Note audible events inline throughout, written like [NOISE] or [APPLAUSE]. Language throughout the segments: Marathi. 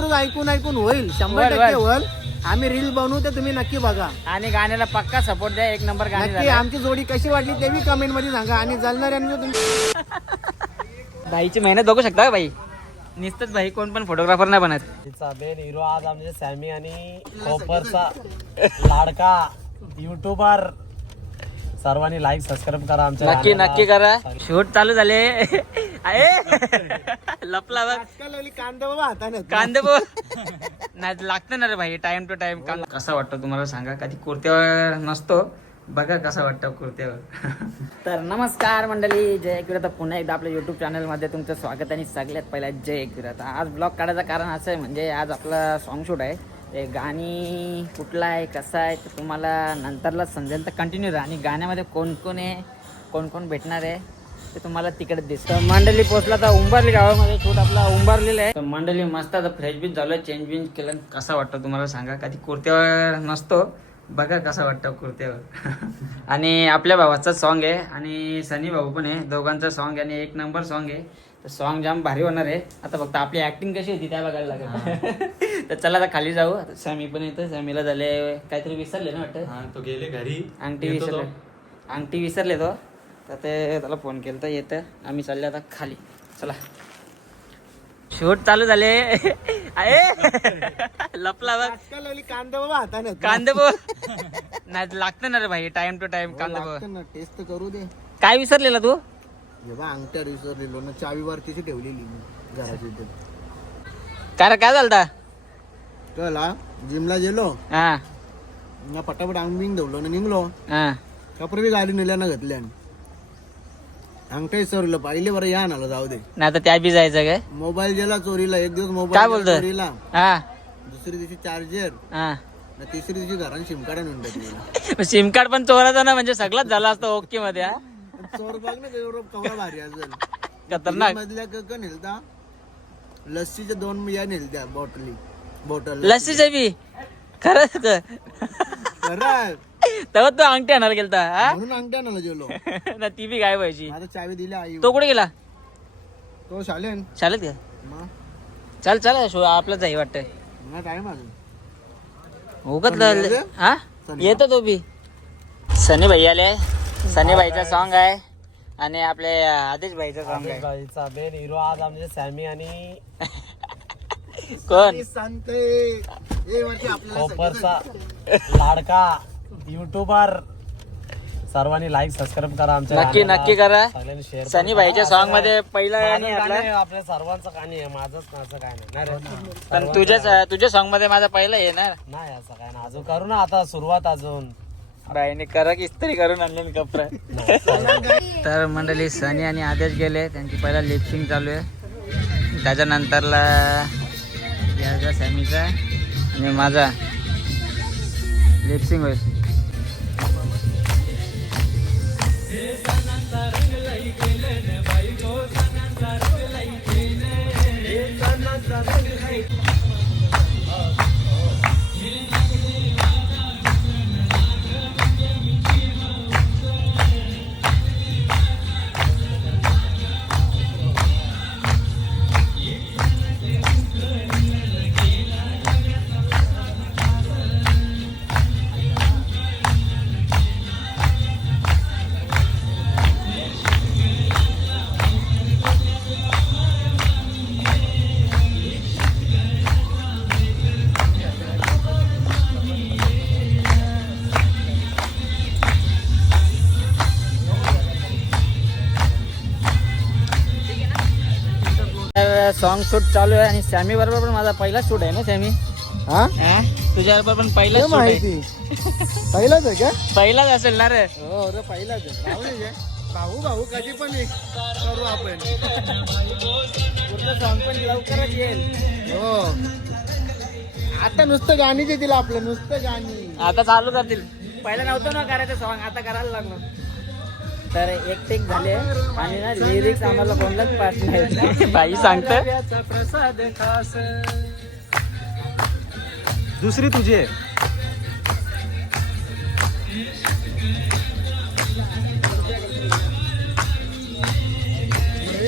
रोज ऐकून ऐकून होईल. शंभर होईल, टक्के होईल. आम्ही रील बनवू ते तुम्ही नक्की बघा. आणि गाण्याला पक्का सपोर्ट द्या एक नंबर गाणी नक्की. आमची जोडी कशी वाटली ते बी कमेंटमध्ये सांगा. आणि जलणाऱ्यांना तुम्ही भाईची मेहनत बघू शकता का भाई नुसतंच भाई कोण पण फोटोग्राफर नाही बनत. तिचा मेन हिरो आज आमचे सॅमी आणि कोपरचा लाडका युट्यूबर सर्वांनी लाईक सबस्क्राईब करा आमच्या नक्की channel ला. नक्की करा. शूट चालू झाले. आहे. लपला बघ. कांदा बाबा हाताने. कांदे बो नाही लागतं ना रे भाई. टाइम टू टाइम कसा वाटतं तुम्हाला सांगा? कधी कुर्त्यावर नसतो. बघा कसा वाटतं कुर्त्यावर. तर नमस्कार मंडळी. जय एकविरता. पुन्हा एकदा आपल्या युट्यूब चॅनलमध्ये तुमचं स्वागत आणि सगळ्यात पहिला जय एकविरता. आज ब्लॉग काढायचं कारण असं आहे म्हणजे आज आपला सॉन्ग शूट आहे. ते गाणी कुठला आहे कसं आहे ते तुम्हाला नंतरला समजेल. तर कंटिन्यू राहा. आणि गाण्यामध्ये कोण कोण आहे कोण कोण भेटणार आहे ते तुम्हाला तिकडे दिसतं मंडळी पोचला तर उंबरली गावामध्ये. शूट आपला उंबरलेला आहे. तर मंडळी मस्त आता फ्रेश बिन झालं चेंज बिंज केलं. कसा वाटतं तुम्हाला सांगा? कधी कुर्त्यावर नसतो. बघा कसा वाटतं कुर्त्यावर. [LAUGHS] आणि आपल्या भावाचा सॉन्ग आहे. आणि सनी भाऊ पण आहे. दोघांचं सॉन्ग आहे. आणि एक नंबर सॉन्ग आहे. तर सॉन्ग जाम भारी होणार आहे. आता फक्त आपली ऍक्टिंग कशी होती त्या बघायला लागेल. [LAUGHS] तर चला आता खाली जाऊ. सॅमी पण येतं सॅमीला झाले काहीतरी विसरले ना वाटतं. तो गेले घरी. अंगठी विसरले. अंगठी विसरले तो. तर ते त्याला फोन केला तर येतं. आम्ही चालले आता खाली. चला. शूट चालू झाले. [LAUGHS] आहे [LAUGHS] लपला कांदा बाबा हाताने. कांदे बो नाही लागतं ना रे भाई. टाइम टू टाइम कांदे बो ना टेस्ट करू दे. काय विसरलेला तू? जेव्हा अंगठ्या विसरलेलो ना चावी वरतीची ठेवलेली मी घराची इथे. काय रे, काय झालं चला जिमला गेलो. हा. ना पटापट अंग बिंग धवलो ना निघलो. हा. कपडे बी गाडी नेल्या ना घातल्या अंगठा विसरलो पाहिले बरं या ना जाऊ दे. नाही तर त्या बी जायचं काय मोबाईल गेला चोरीला एक दिवस काय मोबाईल बोलतोय? चोरीला. हा. दुसऱ्या दिवशी चार्जर. हा. तिसऱ्या दिवशी घरात सिम कार्ड आणून टाकलेला. सिम कार्ड पण चोराचा ना म्हणजे सगळंच झालं असतं ओके मध्ये हा? चोर बघ ना तेवढं कवळा भारी असेल खतरनाक. मधल्या क नेलता. लस्सीच्या दोन या नेलत्या बॉटली बॉटल लस्सीचे बी. खरंच. का? खरं तेव्हा तू अंगठी आणायला गेलता हा? म्हणून अंगठ्या नाला गेलो. [LAUGHS] ना ती बी काय पाहिजे आता चावी दिली आई. तो कुठे गेला? तो शालेन. चालत का? मग? चल चल शो आपलंच आहे उगत सनी आले? हा? येतो तो बी. सनी भाई आले सनी भाईचा सॉन्ग आहे आणि आपले आदेश भाईचा सॉन्ग आहे. बाईचा मेन हिरो आज आमचे सॅमी आणि कोण? सांगते. हे कोपरचा लाडका युट्यूबर सर्वांनी लाईक सबस्क्राईब करा आमच्या नक्की. नक्की करा. सगळ्यांनी पण सनी. भाईच्या सॉन्गमध्ये पहिला गाणी आपला आपल्या सर्वांचं गाणी आहे माझंच माझं काय नाही. नाही रे. पण तुझ्या तुझ्या सॉन्गमध्ये माझा पहिला आहे ना. नाही असं काय नाही. अजून करू ना आता सुरुवात अजून. बाईने करा की इस्त्री करून आणले कपडे. तर मंडळी सनी आणि आदेश गेले. त्यांची पहिला लिपसिंग चालू आहे. त्याच्यानंतरला याचा सॅमीचा आणि माझा. लिपसिंग होईल. तर सॉन्ग शूट चालू आहे आणि सॅमी बरोबर पण माझा पहिला शूट आहे ना सॅमी हा? तुझ्या बरोबर पण पहिला शूट आहे. माहिती. पहिलाच आहे का? पहिलाच असेल ना रे. हो अरे पहिलाच आहे. भाऊ. भाऊ कधी पण करू आपण. सॉन्ग पण लवकरच येईल. हो. आता नुसतं गाणी देतील आपलं नुसतं गाणी. आता चालू करतील. पहिला नव्हतं ना करायचं सॉन्ग आता करायला लागलो. तर एक टेक झाले आणि ना लिरिक्स आम्हाला कोणलाच पाठ नाही [LAUGHS] बाई सांगत. प्रसाद खास दुसरी तुझी आहे.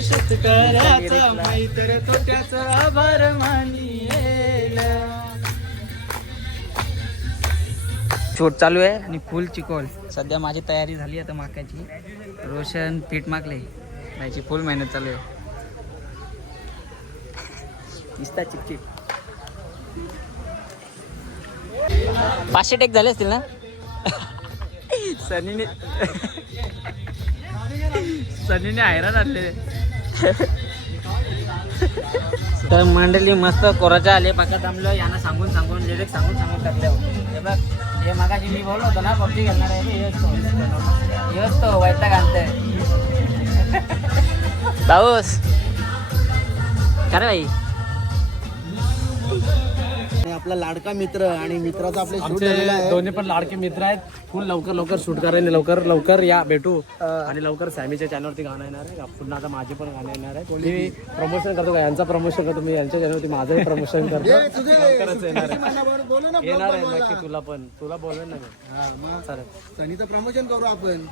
शेतकऱ्याचा माहीत रे तोट्याचा आभार मानिये शूट चालू आहे आणि फुल चिकोल सध्या माझी तयारी झाली आता माकाची. रोशन पीठ मागले. याची फुल मेहनत चालू आहे. दिसता चिपचिप पाचशे टेक झाले असतील ना? [LAUGHS] सनीने [LAUGHS] सनीने हैराण आणले. [LAUGHS] तर मंडळी मस्त कोराच्या आले. पाका थांबलो यांना सांगून सांगून लिरिक्स सांगून सांगून टाकले. हे बघ हे मागाशी मी बोललो होतो ना पबजी खेळणार आहे बे, तो हेच तो वैताग पाऊस काय भाई आपला लाडका मित्र आणि मित्राचा आपले शूट झालेला आमचे आहे. दोन्ही पण लाडके मित्र आहेत. फुल लवकर लवकर शूट करायला लवकर लवकर या भेटू. आणि लवकर सॅमीच्या चॅनलवरती गाणं येणार आहे. पुन्हा आता माझे पण गाणं येणार आहे. मी प्रमोशन करतो का? यांचा प्रमोशन करतो मी यांच्या चॅनलवरती माझंही प्रमोशन करतो. [LAUGHS] लवकरच येणार आहे. बोलू ना येणार आहे नक्की तुला पण. तुला बोलेन ना मी. हा, मग चालेल. सनीचं प्रमोशन करू आपण.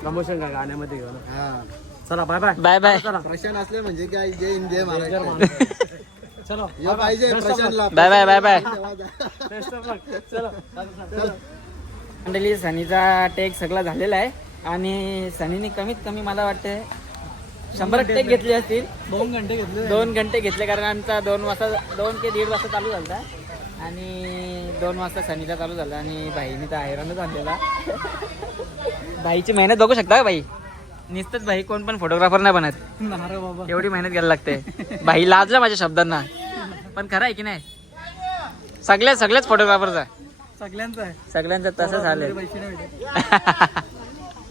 प्रमोशन काय गाण्यामध्ये घेऊ ना? हा. चला bye bye bye bye Prashant असले म्हणजे काय? जय हिंद जय महाराष्ट्र. चलो हे पाहिजे प्रशांतला bye bye bye bye best of luck चलो मंडळी सनीचा टेक सगळा झालेला आहे आणि सनीने कमीत कमी मला वाटते शंभर टेक घेतले असतील. दोन घंटे घेतले. दोन घंटे घेतले कारण आमचा दोन वाजता दोन ते दीड वाजता चालू झाला आणि दोन वाजता सनीचा चालू झाला आणि भाईने तर हैराणच आणलेला. भाईची मेहनत बघू शकता का भाई? नुसतंच भाई कोण पण फोटोग्राफर नाही बनत. अरे बाबा. एवढी मेहनत घ्यायला लागते. भाई लाजला माझ्या शब्दांना. पण खरं आहे की नाही? सगळ्या सगळ्याच फोटोग्राफरचा सगळ्यांचं आहे. सगळ्यांचं तसं झालं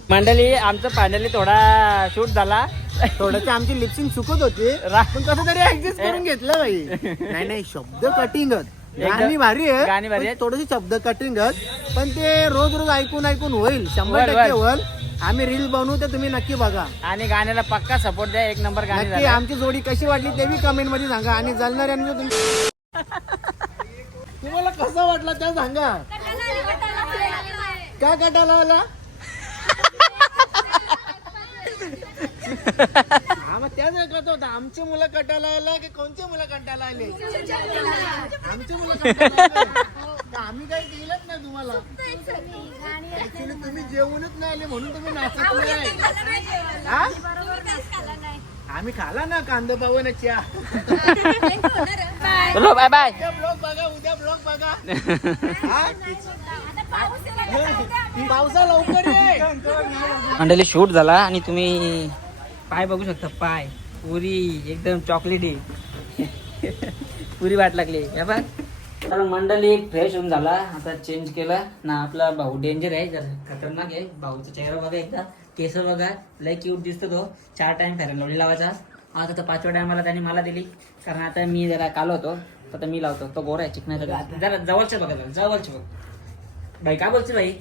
मंडळी आमचं फायनली थोडा शूट झाला. थोडस आमची लिपसिंग चुकत होती. पण कसं तरी ऍडजस्ट करून घेतलं बाई. नाही नाही शब्द कटिंगच गाणी भारी आहे गाणी भारी. पण थोडीशी शब्द कटिंगच पण ते रोज रोज ऐकून ऐकून होईल शंभर टक्के. होईल. आम्ही रील बनवू ते तुम्ही नक्की बघा. आणि गाण्याला पक्का सपोर्ट द्या एक नंबर गाणी नक्की झालं आमची जोडी कशी वाटली ते बी कमेंटमध्ये सांगा. आणि जळणाऱ्यांचं तुम- तुम्हाला कसा वाटला त्या सांगा. का कटाला आला? हा मग त्याच ऐकत होता. आमची मुलं कटाला आला की कोणची मुलं कंटाला आले? आमची मुलं कंटाळा आले. आम्ही काही केलंच नाही तुम्हाला. Actually तुम्ही जेवूनच नाही आले म्हणून तुम्ही नाचत नाही हा? आम्ही खाला ना कांदा पावन चहा. चलो बाय बाय. उद्या ब्लॉग बघा उद्या ब्लॉग बघा. हा? पावसा लवकर ये. मंडळी शूट झाला आणि तुम्ही पाय बघू शकता पाय. पुरी एकदम चॉकलेटी [LAUGHS] पुरी वाट लागली. या बघ. तर मंडळी फ्रेश होऊन झाला. आता चेंज केला. ना आपला भाऊ डेंजर आहे. जरा खतरनाक आहे. भाऊचा चेहरा बघा एकदा. केस बघा. लय क्यूट दिसतो तो. चार टाइम फेरन लावली लावायचा. आता तर पाचव्या टायमाला त्याने मला दिली. कारण आता मी जरा कालो होतो. तर आता मी लावतो. तो गोरा आहे चिकनाचा जरा जवळचे बघा जरा. जवळचे बघ. भाई काय बोलते भाई?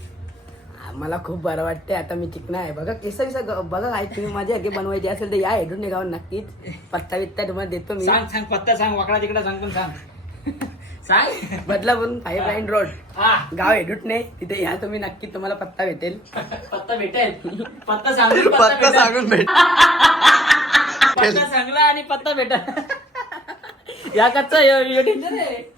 मला खूप बरं वाटतंय. आता मी चिकना आहे. बघा केस बिस बघा काय तुम्ही माझ्या घरी बनवायची असेल तर या हेडून निघावं नक्कीच. पत्ता बित्ता तुम्हाला देतो मी. सांग सांग पत्ता सांग. वाकडा तिकडा सांग पण सांग. सांग. बदलापूर फाईव्ह लाईन रोड हा. गाव हेडूट नाही तिथे या तुम्ही नक्की तुम्हाला पत्ता भेटेल. पत्ता भेटेल. पत्ता सांगून पत्ता सांगून भेट पत्ता सांगला आणि पत्ता भेटेल. या कच्चा आहे.